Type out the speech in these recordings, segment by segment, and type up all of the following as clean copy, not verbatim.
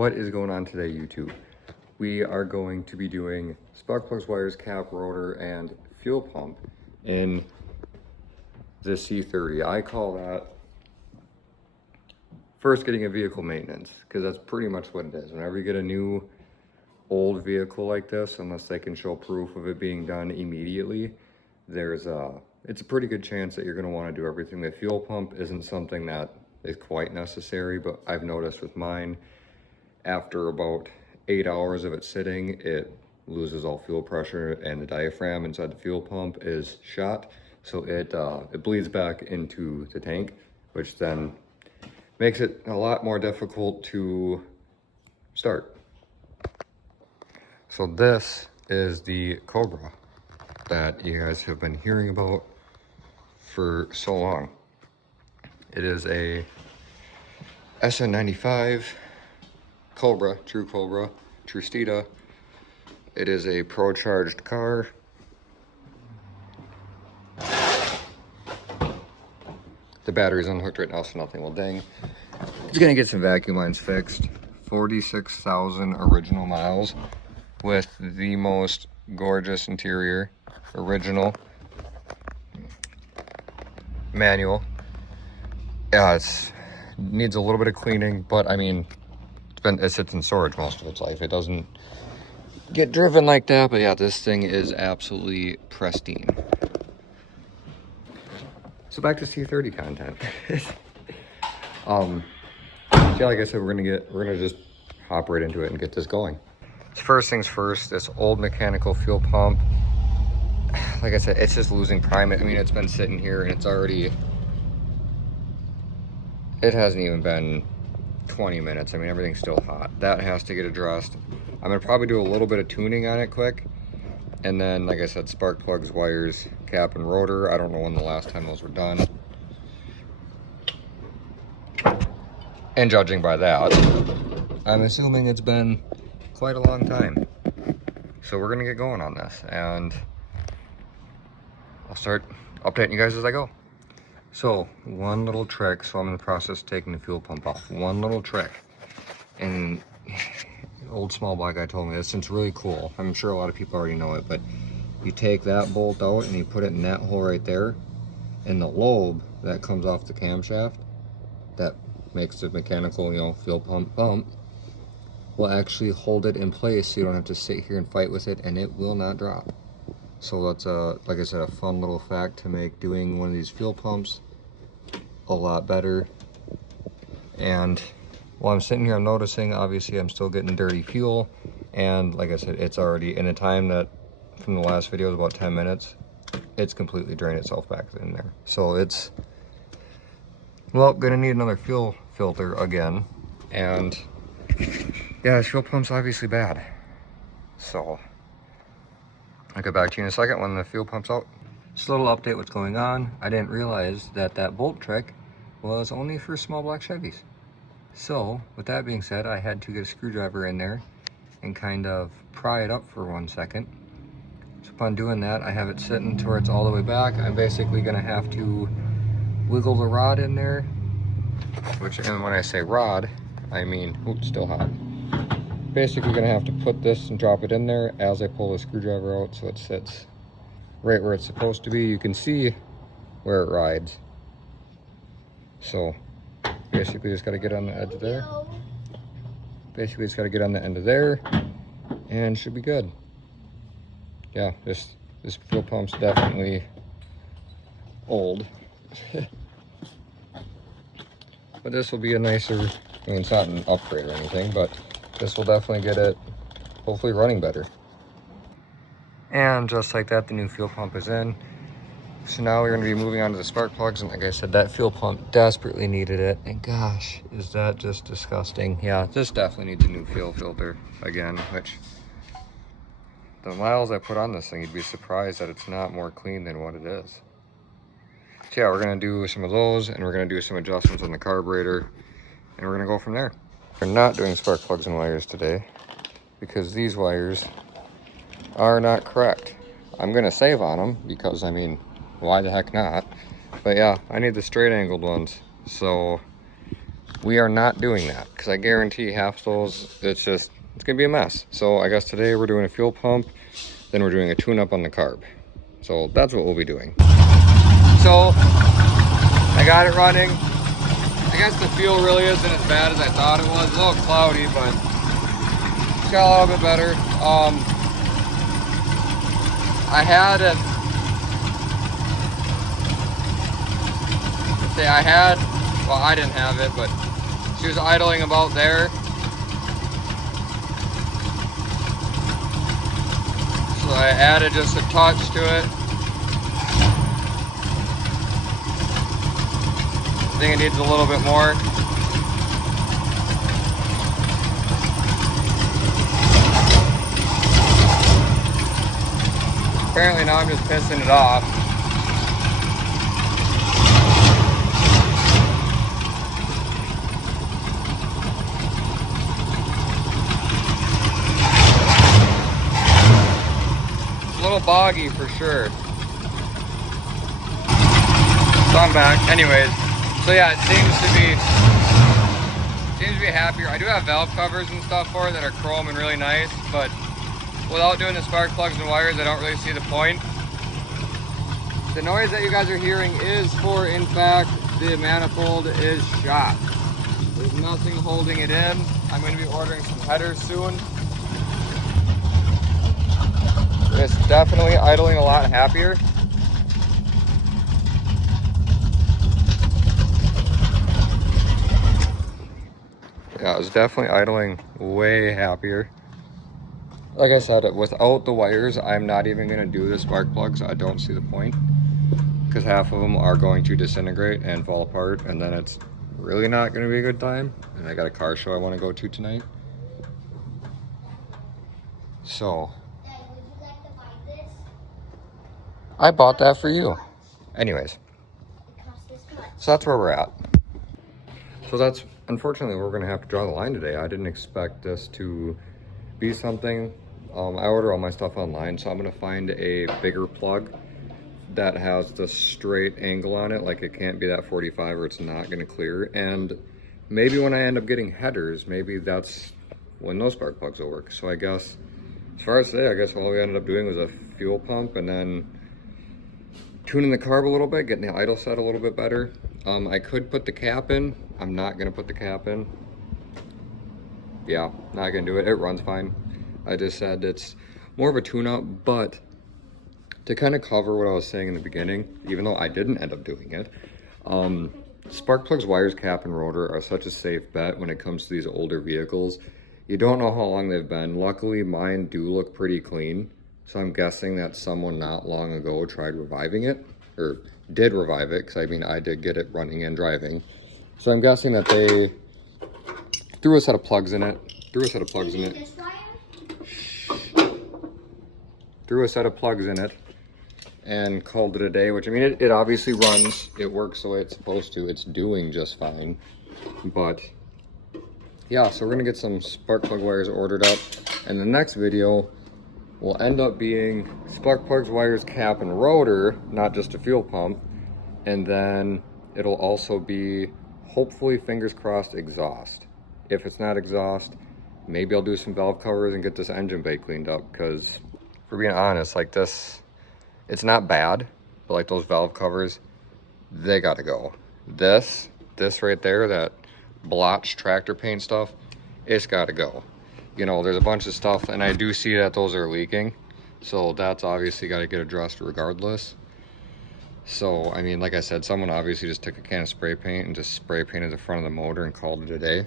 What is going on today, YouTube? We are going to be doing spark plugs, wires, cap, rotor, and fuel pump in the C30. I call that first getting a vehicle maintenance, because that's pretty much what it is. Whenever you get a new old vehicle like this, unless they can show proof of it being done immediately, it's a pretty good chance that you're going to want to do everything. The fuel pump isn't something that is quite necessary, but I've noticed with mine, after about 8 hours of it sitting, it loses all fuel pressure and the diaphragm inside the fuel pump is shot. So it bleeds back into the tank, which then makes it a lot more difficult to start. So this is the Cobra that you guys have been hearing about for so long. It is a SN95 Cobra, True Steeda. It is a pro-charged car. The battery's unhooked right now, so nothing will ding. It's gonna get some vacuum lines fixed. 46,000 original miles with the most gorgeous interior. Original. Manual. Yeah, it needs a little bit of cleaning, but I mean, it sits in storage most of its life. It doesn't get driven like that, but yeah, this thing is absolutely pristine. So back to C30 content. Yeah, like I said, we're gonna just hop right into it and get this going. So first things first, this old mechanical fuel pump, like I said, it's just losing prime. I mean, it's been sitting here and it hasn't even been 20 minutes. I mean, everything's still hot. That has to get addressed. I'm gonna probably do a little bit of tuning on it quick, and then, like I said, spark plugs, wires, cap, and rotor. I don't know when the last time those were done, and judging by that, I'm assuming it's been quite a long time. So we're gonna get going on this, and I'll start updating you guys as I go. So one little trick, so I'm in the process of taking the fuel pump off. One little trick, and old small black guy told me this, and it's really cool. I'm sure a lot of people already know it, but you take that bolt out and you put it in that hole right there, and the lobe that comes off the camshaft that makes the mechanical, fuel pump will actually hold it in place, so you don't have to sit here and fight with it, and it will not drop. So that's like I said, a fun little fact to make doing one of these fuel pumps a lot better. And while I'm sitting here, I'm noticing, obviously, I'm still getting dirty fuel. And like I said, it's already, in a time that from the last video is about 10 minutes, it's completely drained itself back in there. So it's, well, gonna need another fuel filter again. And yeah, this fuel pump's obviously bad. So I'll get back to you in a second when the fuel pump's out. Just a little update what's going on. I didn't realize that bolt trick was only for small block Chevys. So with that being said, I had to get a screwdriver in there and kind of pry it up for 1 second. So upon doing that, I have it sitting to where it's all the way back. I'm basically gonna have to wiggle the rod in there, and when I say rod, I mean, oops, still hot. Basically gonna have to put this and drop it in there as I pull the screwdriver out, so it sits right where it's supposed to be. You can see where it rides. So basically just got to get on the edge of there. Basically just got to get on the end of there and should be good. Yeah, this fuel pump's definitely old. But this will be a nicer, I mean, it's not an upgrade or anything, but this will definitely get it hopefully running better. And just like that, the new fuel pump is in. So now we're going to be moving on to the spark plugs, and like I said, that fuel pump desperately needed it, and gosh, is that just disgusting. Yeah, this definitely needs a new fuel filter again, which the miles I put on this thing, you'd be surprised that it's not more clean than what it is. So yeah, we're going to do some of those, and we're going to do some adjustments on the carburetor, and we're going to go from there. We're not doing spark plugs and wires today because these wires are not correct. I'm going to save on them because, I mean, why the heck not? But yeah, I need the straight angled ones. So we are not doing that because I guarantee half those, it's gonna be a mess. So I guess today we're doing a fuel pump, then we're doing a tune-up on the carb. So that's what we'll be doing. So I got it running. I guess the fuel really isn't as bad as I thought it was. A little cloudy, but it's got a little bit better. I had it. Let's say well, I didn't have it, but she was idling about there. So I added just a touch to it. I think it needs a little bit more. Apparently now I'm just pissing it off. A little boggy for sure. So I'm back. Anyways, so yeah, it seems to be happier. I do have valve covers and stuff for it that are chrome and really nice, but without doing the spark plugs and wires, I don't really see the point. The noise that you guys are hearing is for, in fact, the manifold is shot. There's nothing holding it in. I'm going to be ordering some headers soon. It's definitely idling a lot happier. Yeah, it's definitely idling way happier. Like I said, without the wires, I'm not even going to do the spark plugs. I don't see the point, because half of them are going to disintegrate and fall apart, and then it's really not going to be a good time. And I got a car show I want to go to tonight. So Dad, would you like to buy this? I bought that for you. Anyways, It costs this much. so that's where we're at. So that's, unfortunately, we're going to have to draw the line today. I didn't expect this to be something. I order all my stuff online, so I'm going to find a bigger plug that has the straight angle on it, like it can't be that 45 or it's not going to clear. And maybe when I end up getting headers, maybe that's when those spark plugs will work. So I guess, as far as today, I guess all we ended up doing was a fuel pump and then tuning the carb a little bit, getting the idle set a little bit better. I could put the cap in. I'm not going to put the cap in. Yeah, not going to do it. It runs fine. I just said it's more of a tune-up, but to kind of cover what I was saying in the beginning, even though I didn't end up doing it, spark plugs, wires, cap, and rotor are such a safe bet when it comes to these older vehicles. You don't know how long they've been. Luckily, mine do look pretty clean, so I'm guessing that someone not long ago tried reviving it, or did revive it, because I mean, I did get it running and driving. So I'm guessing that they threw a set of plugs in it, threw a set of plugs in it, and called it a day, which I mean, it obviously runs, it works the way it's supposed to, it's doing just fine. But yeah, so we're gonna get some spark plug wires ordered up, and the next video will end up being spark plugs, wires, cap, and rotor, not just a fuel pump. And then it'll also be, hopefully, fingers crossed, exhaust. If it's not exhaust, maybe I'll do some valve covers and get this engine bay cleaned up, because for being honest, like this, it's not bad, but like those valve covers, they gotta go. This right there, that blotched tractor paint stuff, it's gotta go. You know, there's a bunch of stuff, and I do see that those are leaking, so that's obviously got to get addressed regardless. So I mean, like I said, someone obviously just took a can of spray paint and just spray painted the front of the motor and called it a day,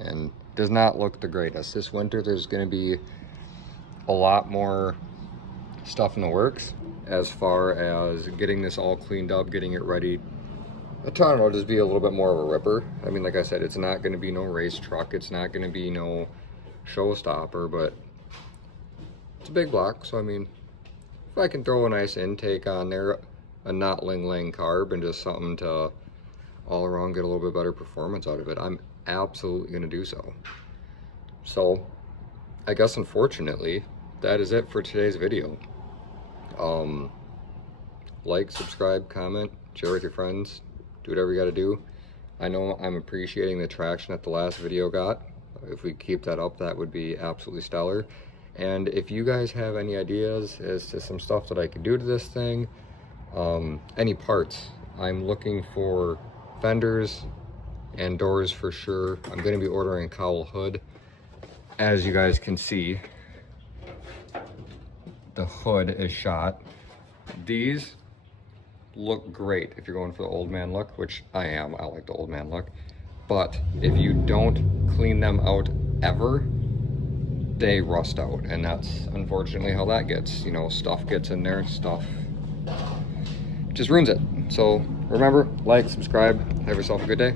and does not look the greatest. This winter there's going to be a lot more stuff in the works as far as getting this all cleaned up, getting it ready. I don't know, just be a little bit more of a ripper. I mean, like I said, it's not going to be no race truck, it's not going to be no showstopper, but it's a big block. So I mean, if I can throw a nice intake on there, a not ling carb, and just something to all around get a little bit better performance out of it, I'm absolutely going to do so. So I guess unfortunately that is it for today's video. Like, subscribe, comment, share with your friends, do whatever you got to do. I know I'm appreciating the traction that the last video got. If we keep that up, that would be absolutely stellar. And if you guys have any ideas as to some stuff that I could do to this thing, any parts, I'm looking for fenders and doors for sure. I'm going to be ordering a cowl hood. As you guys can see, the hood is shot. These look great if you're going for the old man look, which I am. I like the old man look. But if you don't clean them out ever, they rust out, and that's unfortunately how that gets. You know, stuff gets in there, stuff just ruins it. So remember, like, subscribe, have yourself a good day.